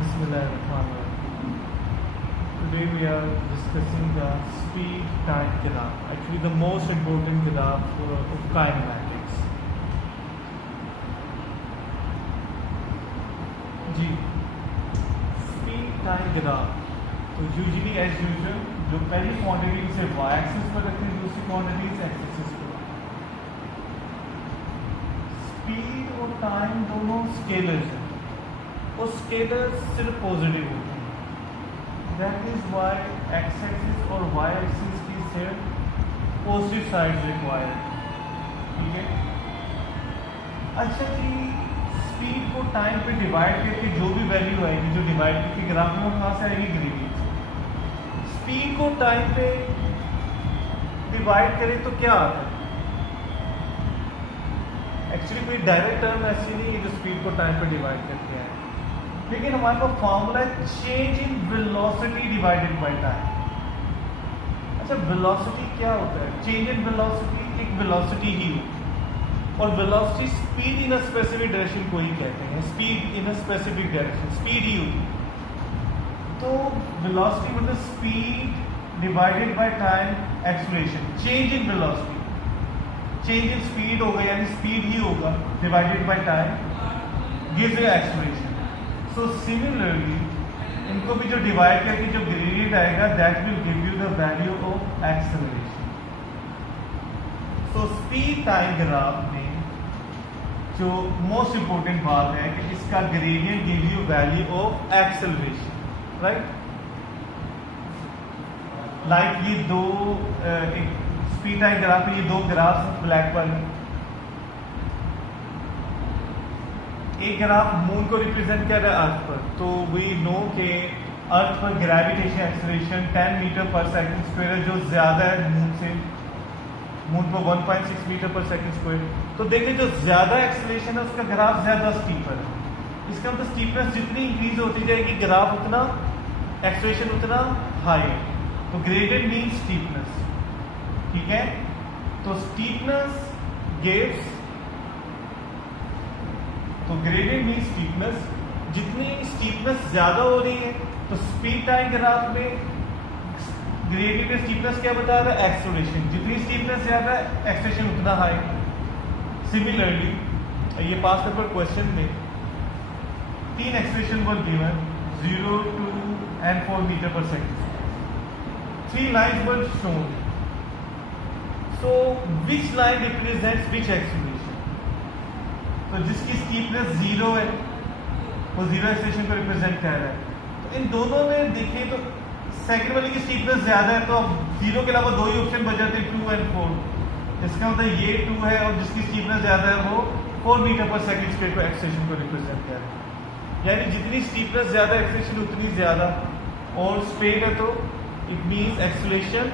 Bismillahirrahmanirrahim. Today we are discussing the speed time graph, actually the most important graph of kinematics. जी, speed time graph तो usually as usual जो पहली quantity उसे y axis पर रखते हैं, दूसरी क्वांटिटी x एक्सिस पर। स्पीड और टाइम दोनों स्केलर्स हैं और स्केलर्स सिर्फ पॉजिटिव होते हैं। That is y x axis और वाई एक्सिस की सिर्फ पॉजिटिव साइड रिक्वायर्ड। ठीक है। अच्छा जी, स्पीड को टाइम पे डिवाइड करके जो भी वैल्यू आएगी, जो डिवाइड करके ग्राफ में, कहाँ से आएगी? ग्रेडियंट। स्पीड को टाइम पे डिवाइड करें तो क्या आता है? एक्चुअली कोई डायरेक्ट टर्म ऐसी नहीं है जो स्पीड को टाइम पे डिवाइड करके आए, लेकिन हमारे पास फॉर्मूला है change in velocity divided by time. अच्छा, वेलोसिटी क्या होता है? चेंज इन वेलोसिटी एक वेलोसिटी ही हो, और velocity speed in a specific direction को ही कहते हैं। Speed in a specific direction speed ही होती है। तो वेलोसिटी मतलब speed divided by time acceleration. Change in velocity, change in speed होगा, यानी स्पीड ही होगा divided by time gives you acceleration. So similarly इनको भी जो डिवाइड करके जो ग्रेडियंट आएगा that will give you the value of acceleration. So speed time graph में जो मोस्ट इंपॉर्टेंट बात है कि इसका gradient give you value of acceleration, right. Like ये दो एक स्पीड टाइम ग्राफ में ये दो ग्राफ ब्लैक पर, एक ग्राफ मून को रिप्रेजेंट कर रहा है अर्थ पर। तो वी नो के अर्थ पर gravitation acceleration 10 metre per second square है, जो ज़्यादा है मून से। मून पर 1.6 मीटर पर सेकंड स्क्वायर। तो देखिए जो ज़्यादा एक्सेलरेशन है उसका ग्राफ ज़्यादा स्टीपर है। इसका मतलब स्टीपनेस जितनी इंक्रीज होती जाएगी ग्राफ उतना, एक्सेलरेशन उतना हाई है। तो ग्रेडियंट मीन्स स्टीपनेस। ठीक है। तो स्टीपनेस गिव्स, तो ग्रेडियंट मीन स्टीपनेस। जितनी स्टीपनेस ज्यादा हो रही है तो स्पीड टाइम ग्राफ में ग्रेडियंट में स्टीपनेस क्या बता रहा है? एक्सेलरेशन। जितनी स्टीपनेस ज्यादा है एक्सेलरेशन उतना हाई। सिमिलरली ये पास पेपर क्वेश्चन में 3 acceleration were given 0 2 and 4 metre per second. 3 lines were shown. So which line represents which acceleration? तो जिसकी स्टीपनेस 0 है वो 0 एक्सेलरेशन को रिप्रेजेंट कर रहा है। तो इन दोनों में देखें तो सेकंड वाले की स्टीपनेस ज्यादा है, तो अब 0 के अलावा दो ही ऑप्शन बच जाते हैं, 2 और 4। इसका मतलब ये 2 है और जिसकी स्टीपनेस ज्यादा है वो 4 मीटर पर सेकंड स्क्वायर को एक्सेलरेशन को रिप्रेजेंट कर रहा है। यानी जितनी स्टीपनेस ज्यादा एक्सेलरेशन उतनी ज्यादा, और स्ट्रेट है तो इट मीन्स एक्सेलरेशन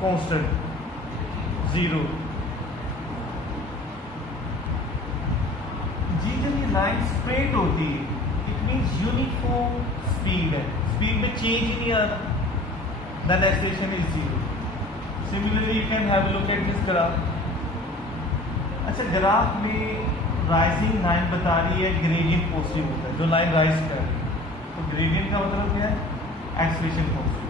कांस्टेंट 0। जी जब ये लाइन स्ट्रेट होती है इट मीन्स यूनिफॉर्म स्पीड है, स्पीड में चेंज ही नहीं आ रहा, then acceleration is 0। Similarly you can have a look at this graph. अच्छा, ग्राफ में राइजिंग लाइन बता रही है ग्रेडियंट पॉजिटिव होता है, जो लाइन राइज कर रही है। तो ग्रेडियंट का मतलब क्या है? Acceleration positive.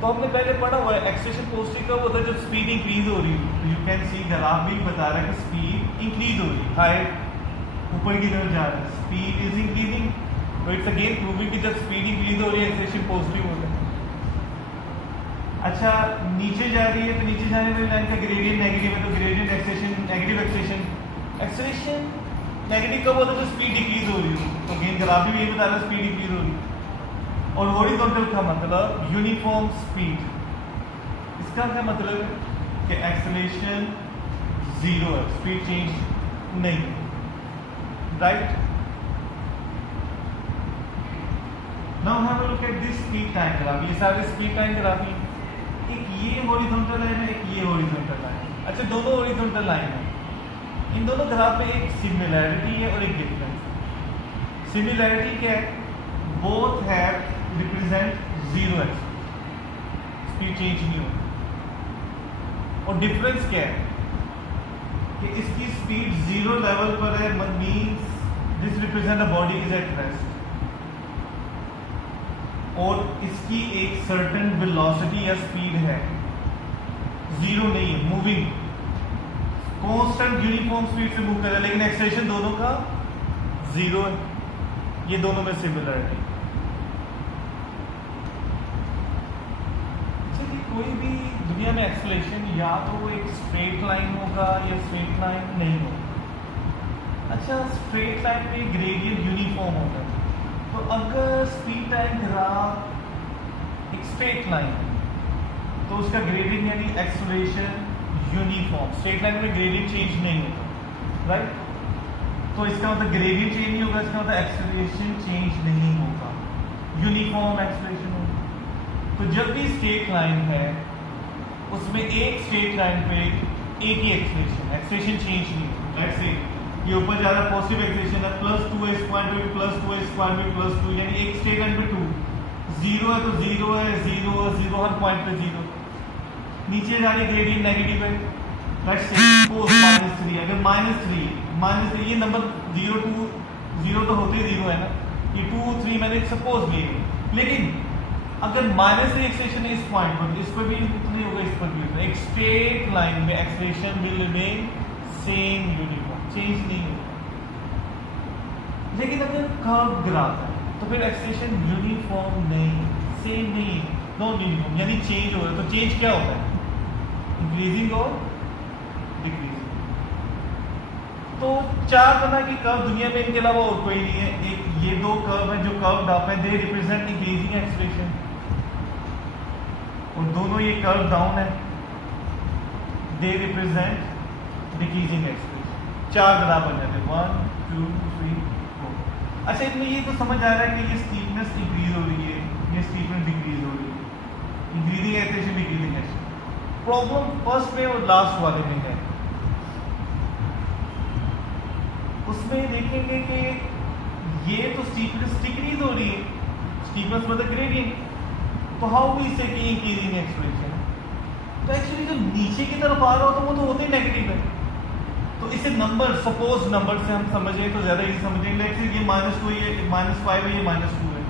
तो हमने पहले पढ़ा हुआ है एक्सेलरेशन पॉजिटिव कब होता है? जब स्पीड इंक्रीज हो रही है। यू कैन सी ग्राफ भी बता रहा है कि स्पीड इंक्रीज हो रही है, हाई ऊपर की तरफ जा रहा है, स्पीड इज इंक्रीजिंग। तो इट्स अगेन प्रूविंग कि जब स्पीड इंक्रीज हो रही है एक्सेलरेशन पॉजिटिव होता है। अच्छा, नीचे जा रही है तो नीचे जाने वाली लाइन का ग्रेडियंट नेगेटिव है, तो gradient acceleration negative acceleration. Acceleration negative कब होता है? तो स्पीड डिक्रीज हो रही है। तो अगेन ग्राफ भी यही बता रहा है स्पीड इंक्रीज हो रही है। और हॉरिजॉन्टल का मतलब यूनिफॉर्म स्पीड। इसका क्या मतलब है कि एक्सेलरेशन 0 है, स्पीड चेंज नहीं है, right. Now have a look at this speed time graph. ये सारे स्पीड टाइम ग्राफ हैं। एक ये हॉरिजॉन्टल लाइन है, एक ये हॉरिजॉन्टल लाइन है। अच्छा, दोनों हॉरिजॉन्टल लाइन है। इन दोनों ग्राफ में एक सिमिलैरिटी है और एक डिफरेंस है। सिमिलैरिटी क्या है? Both have represent 0 x, speed change नहीं होती। और डिफरेंस क्या है कि इसकी स्पीड 0 लेवल पर है, means this represent a body is at rest. और इसकी एक सर्टेन वेलोसिटी या स्पीड है, जीरो नहीं है, मूविंग कांस्टेंट यूनिफॉर्म स्पीड से मूव कर रहा है, लेकिन एक्सेलरेशन दोनों का जीरो है, ये दोनों में सिमिलरिटी। चलिए कोई भी दुनिया में एक्सेलरेशन या तो वो एक स्ट्रेट लाइन होगा या स्ट्रेट लाइन नहीं होगा। अच्छा, स्ट्रेट लाइन में ग्रेडियंट यूनिफॉर्म होता है, तो अगर स्पीड टाइम ग्राफ एक स्ट्रेट लाइन तो उसका ग्रेडियंट यानी एक्सेलरेशन यूनिफॉर्म, स्ट्रेट लाइन में ग्रेडियंट चेंज नहीं होता, राइट? तो इसका मतलब ग्रेडियंट चेंज नहीं होगा, इसका मतलब एक्सेलरेशन चेंज नहीं होगा, यूनिफॉर्म एक्सेलरेशन होगा। तो जब भी स्ट्रेट लाइन है उसमें एक स्ट्रेट लाइन पे एक ही एक्सेलरेशन चेंज नहीं होगा। लेट्स से ये ऊपर जा रहा है, पॉजिटिव एक्सेलरेशन है, +2a² प्लस 2a² प्लस 2, यानी एक स्ट्रेट लाइन पे 2, जीरो है तो जीरो है, जीरो जीरो हर पॉइंट पे जीरो। नीचे जा रही ग्रेडियंट नेगेटिव है, लेट्स से -3, अगर -3 ये नंबर 0 2 0 तो होते ही जीरो है ना, ये 2 3 मैंने सपोज लिए, लेकिन अगर -3 एक्सेलरेशन है इस पॉइंट पर, इस पर भी नहीं होगा, इस पर भी होगा। एक स्ट्रेट लाइन में acceleration will remain same uniform, change नहीं होगा। लेकिन अगर कर्व ग्राफ है तो फिर एक्सेलरेशन यूनिफॉर्म नहीं, सेम नहीं, नॉन यूनिफॉर्म, यानी चेंज हो रहा है। तो चेंज क्या होता है? इंक्रीजिंग और डिक्रीजिंग। तो चार तरह की कर्व दुनिया में, इनके अलावा और कोई नहीं है। एक ये दो कर्व है जो कर्व अप है, दे रिप्रेजेंट इंक्रीजिंग एक्सेलरेशन, और दोनों ये कर्व डाउन है, दे रिप्रेजेंट डिक्रीजिंग एक्सेलरेशन। चार ग्राफ बन जाते हैं, 1 2 3 4। अच्छा, इसमें ये तो समझ आ रहा है कि ये स्टीपनेस इंक्रीज हो रही है, ये स्टीपनेस डिक्रीज हो रही है, increasing acceleration decreasing acceleration. Problem first में और लास्ट वाले में है, उसमें देखेंगे कि ये तो स्टीपनेस डिक्रीज हो रही है, स्टीपनेस मतलब ग्रेडियंट, तो हाउ वी से कि इंक्रीजिंग एक्सेलरेशन। तो एक्चुअली जो नीचे की तरफ आ रहा हो तो वो तो होते ही नेगेटिव है। तो इसे नंबर, सपोज नंबर से हम समझें तो ज्यादा इजी समझेंगे। लेट्स से ये -2 है, ये -5 है, ये -2 है,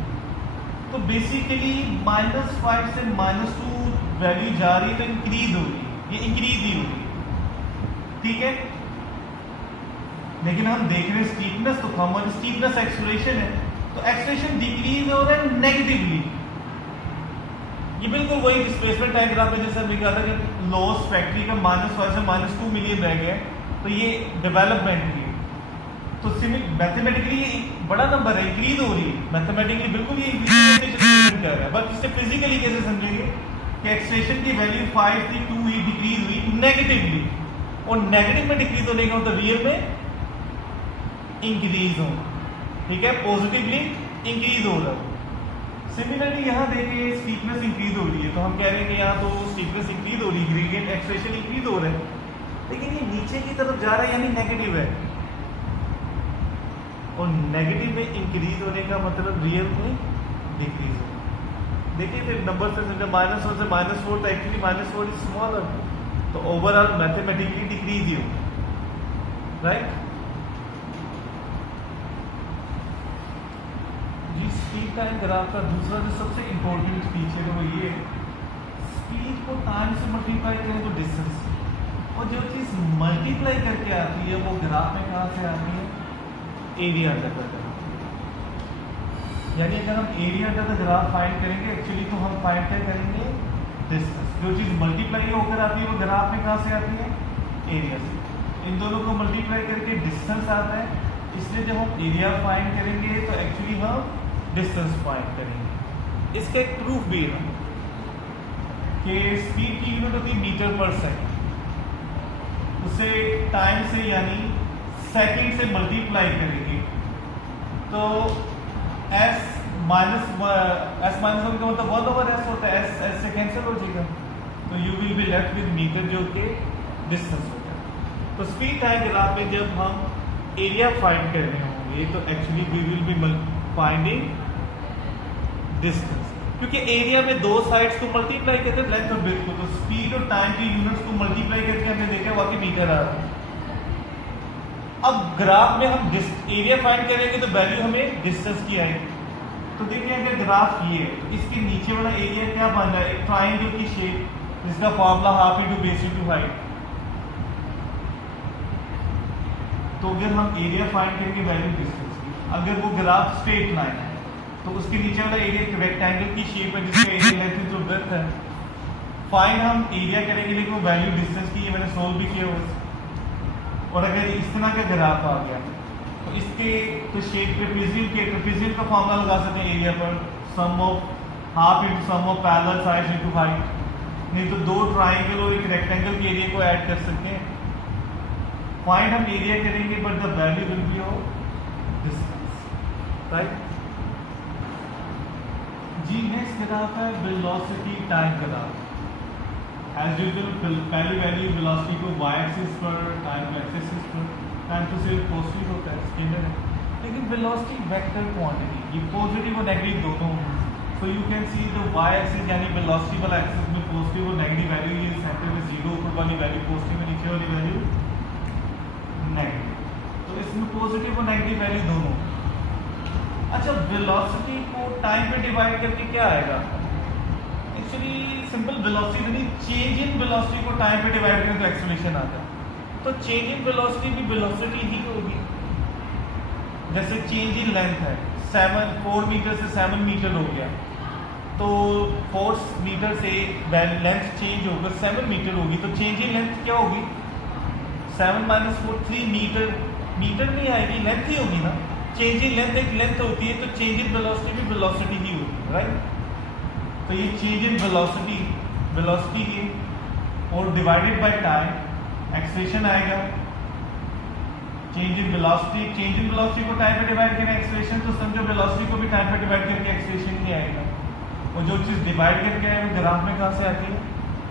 तो बेसिकली -5 से -2 वैल्यू जा रही है तो इंक्रीज हो रही है, ये इंक्रीज ही हो रही है, ठीक है। लेकिन हम देख रहे हैं स्टीपनेस तो कम और स्टीपनेस एक्सेलरेशन है, तो एक्सेलरेशन डिक्रीज हो रहा है नेगेटिवली। ये बिल्कुल वही डिस्प्लेसमेंट डायग्राम में जैसे हमने कहा था कि लॉस फैक्ट्री का -5 से -2 मिलियन रह गए, तो ये डेवलपमेंट की, तो मैथमेटिकली ये बड़ा नंबर है, इंक्रीज हो रही है, मैथमेटिकली बिल्कुल ये इंक्रीज कर रहा है। बट इसे फिजिकली कैसे समझेंगे कि एक्सेलरेशन की वैल्यू 5 थी, 2 हुई, डिक्रीज हुई नेगेटिवली, और नेगेटिव में डिक्रीज होने का मतलब रियल में इंक्रीज होगा, ठीक है, पॉजिटिवली इंक्रीज हो रहा है। सिमिलरली यहाँ देखिए स्टीपनेस इंक्रीज हो रही है, तो हम कह रहे हैं कि यहाँ तो स्टीपनेस इंक्रीज हो रही है, ग्रेडियंट एक्सेलरेशन इंक्रीज हो रहा है, लेकिन ये नीचे की तरफ जा रहा है यानी नेगेटिव है, और नेगेटिव में इंक्रीज होने का मतलब रियल में डिक्रीज हो। देखिए फिर नंबर से समझे -1 से -4, तो एक्चुअली -4 इज स्मॉलर, तो ओवरऑल मैथमेटिकली डिक्रीज ही हो, राइट। जी, स्पीड टाइम ग्राफ का दूसरा जो सबसे इंपॉर्टेंट फीचर है वो ये है, स्पीड को टाइम से मल्टीप्लाई करें तो डिस्टेंस, और जो चीज़ मल्टीप्लाई करके आती है वो ग्राफ में कहाँ से आती है? Area under the graph. यानी अगर हम area under the graph find करेंगे एक्चुअली, तो हम फाइंड क्या करेंगे? डिस्टेंस। जो चीज़ मल्टीप्लाई होकर आती है वो ग्राफ में कहाँ से आती है? एरिया से। इन दोनों को मल्टीप्लाई करके डिस्टेंस आता है, इसलिए जब हम एरिया फाइंड करेंगे तो एक्चुअली हम डिस्टेंस फाइंड करेंगे। इसका एक प्रूफ भी है कि स्पीड की यूनिट होती है मीटर पर सेकेंड, उसे टाइम से यानी सेकंड से मल्टीप्लाई करेंगे तो s माइनस 1 का मतलब 1/s होता है, s से कैंसिल हो जाएगा, तो you will be left with metre जो कि डिस्टेंस होता है। तो स्पीड टाइम ग्राफ में जब हम एरिया फाइंड कर रहे होंगे तो actually we will be finding distance, क्योंकि एरिया में दो साइड्स को मल्टीप्लाई करते हैं लेंथ और ब्रेथ को, तो स्पीड और टाइम की यूनिट्स को मल्टीप्लाई करके हमने देखा वाकई मीटर आ रहा है। अब ग्राफ में हम एरिया फाइंड करेंगे तो वैल्यू हमें डिस्टेंस की आएगी, तो देखिए अगर ग्राफ ये है तो इसके नीचे वाला एरिया क्या बन रहा है, एक ट्राइंगल की शेप जिसका formula half into base into height. तो अगर हम एरिया फाइंड करेंगे वैल्यू डिस्टेंस की, अगर वो ग्राफ स्ट्रेट लाइन है तो उसके नीचे वाला एरिया एक रेक्टेंगल की शेप है जिसका एरिया लेंथ जो ब्रेड्थ है। फाइंड हम एरिया करेंगे लेकिन वो वैल्यू डिस्टेंस की, ये मैंने सोल्व भी किया हुआ। और अगर इस तरह का ग्राफ आ गया तो इसके तो शेप ट्रेपेजियम का फॉर्मूला लगा सकते हैं एरिया पर, sum of half into sum of parallel sides into height. नहीं तो दो ट्राइंगल और एक रेक्टेंगल के एरिया को ऐड कर सकते हैं। फाइंड हम एरिया करेंगे but the value will be of distance, right जी। नेक्स्ट ग्राफ है velocity time graph. As usual पहली वैल्यू वेलोसिटी को y एक्सिस पर, टाइम को x एक्सिस पर, टाइम तो सिर्फ पॉजिटिव होता है, स्केलर है। लेकिन वेलोसिटी वेक्टर क्वांटिटी, ये पॉजिटिव और नेगेटिव दोनों होंगे। So you can see the y axis यानी वेलोसिटी वाला एक्सिस में पॉजिटिव और नेगेटिव वैल्यू, ये सेंटर में 0, ऊपर वाली वैल्यू पॉजिटिव और नीचे वाली वैल्यू नेगेटिव। तो इसमें पॉजिटिव और नेगेटिव वैल्यू दोनों। अच्छा, वेलोसिटी को टाइम पे डिवाइड करके क्या आएगा? एक्चुअली सिंपल वेलोसिटी नहीं, चेंज इन वेलोसिटी को टाइम पे डिवाइड करें तो एक्सेलरेशन आता है। तो चेंज इन वेलोसिटी भी वेलोसिटी ही होगी। जैसे चेंज इन लेंथ है, 4 मीटर से 7 मीटर हो गया, तो 4 मीटर से लेंथ चेंज होकर 7 मीटर होगी, तो चेंज इन लेंथ क्या होगी? 7 - 4 3 मीटर। मीटर नहीं आएगी, लेंथ ही होगी ना। चेंज इन लेंथ एक लेंथ होती है, तो चेंज इन वेलोसिटी भी वेलोसिटी ही होती है, राइट। तो ये चेंज इन वेलोसिटी की और डिवाइडेड बाय टाइम एक्सेलरेशन आएगा। चेंज इन वेलोसिटी को टाइम पे डिवाइड करें एक्सेलरेशन, तो समझो वेलोसिटी को भी टाइम पे डिवाइड करके एक्सेलरेशन ही आएगा। और जो चीज़ डिवाइड करके आए वो ग्राफ में कहाँ से आती है?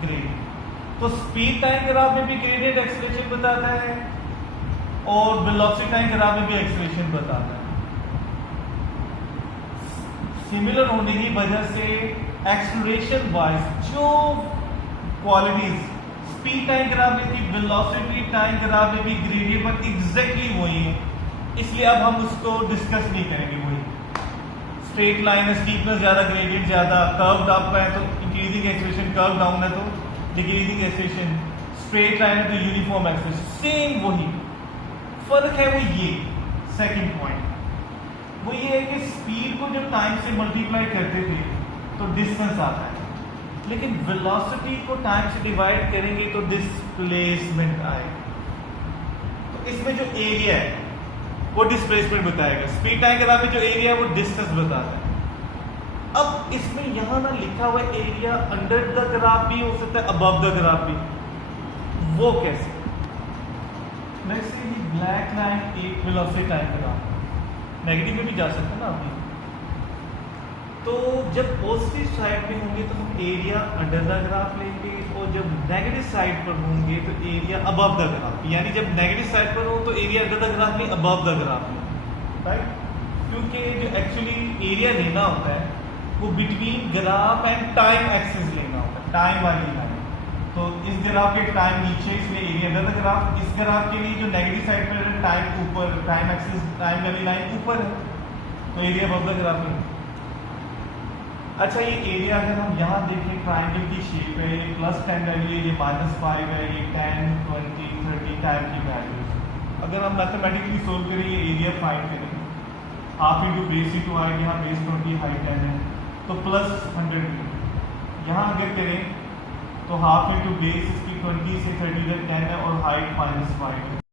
ग्रेडियंट। तो स्पीड टाइम ग्राफ में भी ग्रेडियंट एक्सेलरेशन बताता है और वेलोसिटी टाइम ग्राफ में भी एक्सेलरेशन बताता है। सिमिलर होने की वजह से एक्सेलरेशन वाइज जो क्वालिटीज स्पीड टाइम ग्राफ में थी, वेलोसिटी टाइम ग्राफ में भी ग्रेडियंट पर एग्जैक्टली वही है। इसलिए अब हम उसको डिस्कस नहीं करेंगे। वही स्ट्रेट लाइन है, स्टीपनेस ज्यादा, ग्रेडियंट ज्यादा, कर्व्ड अप है तो इंक्रीजिंग एक्सेलरेशन, कर्व्ड डाउन है तो डिक्रीजिंग एक्सेलरेशन, स्ट्रेट लाइन है तो यूनिफॉर्म एक्सेलरेशन, सेम वही। फर्क है वो ये सेकंड पॉइंट, वो ये है कि स्पीड को जब टाइम से मल्टीप्लाई करते थे तो डिस्टेंस आता है, लेकिन वेलोसिटी को टाइम से डिवाइड करेंगे तो डिस्प्लेसमेंट आएगा। तो इसमें जो एरिया है वो डिस्प्लेसमेंट बताएगा, स्पीड टाइम ग्राफ में जो एरिया है वो डिस्टेंस बताता है। अब इसमें यहां ना लिखा हुआ एरिया अंडर द ग्राफ भी हो सकता है, अबव द ग्राफ भी। वो कैसे? लेट्स से ये ब्लैक लाइन एक वेलोसिटी टाइम ग्राफ, नेगेटिव में भी जा सकते हैं ना आप। तो जब पॉजिटिव साइड पे होंगे तो हम एरिया अंडर द ग्राफ लेंगे, और जब नेगेटिव साइड पर होंगे तो एरिया अबव द ग्राफ। यानी जब नेगेटिव साइड पर हो तो एरिया अंडर द ग्राफ नहीं, अबव द ग्राफ लें, राइट। क्योंकि जो एक्चुअली एरिया लेना होता है वो between graph and time axis लेना होता है, टाइम वाली लाइन। तो इस ग्राफ के टाइम नीचे, इसलिए एरिया अंडर द ग्राफ। इस ग्राफ के लिए जो नेगेटिव साइड पर टाइम ऊपर, टाइम एक्सिस, टाइम वाली लाइन ऊपर है, तो एरिया अबव द ग्राफ है। अच्छा, ये एरिया अगर हम यहाँ देखें, ट्राइंगल की शेप है, ये +10 वैल्यू है, ये -5 है, ये 10, 20, 30 टाइप की वैल्यूज। अगर हम मैथमेटिकली सोल्व करें, ये एरिया फाइंड करें, half into base into height, यहाँ बेस 20, हाइट 10 है तो +100। यहाँ अगर करें तो हाफ इंटू बेस इसकी 20 से 30 तक 10 है और हाइट -5 है।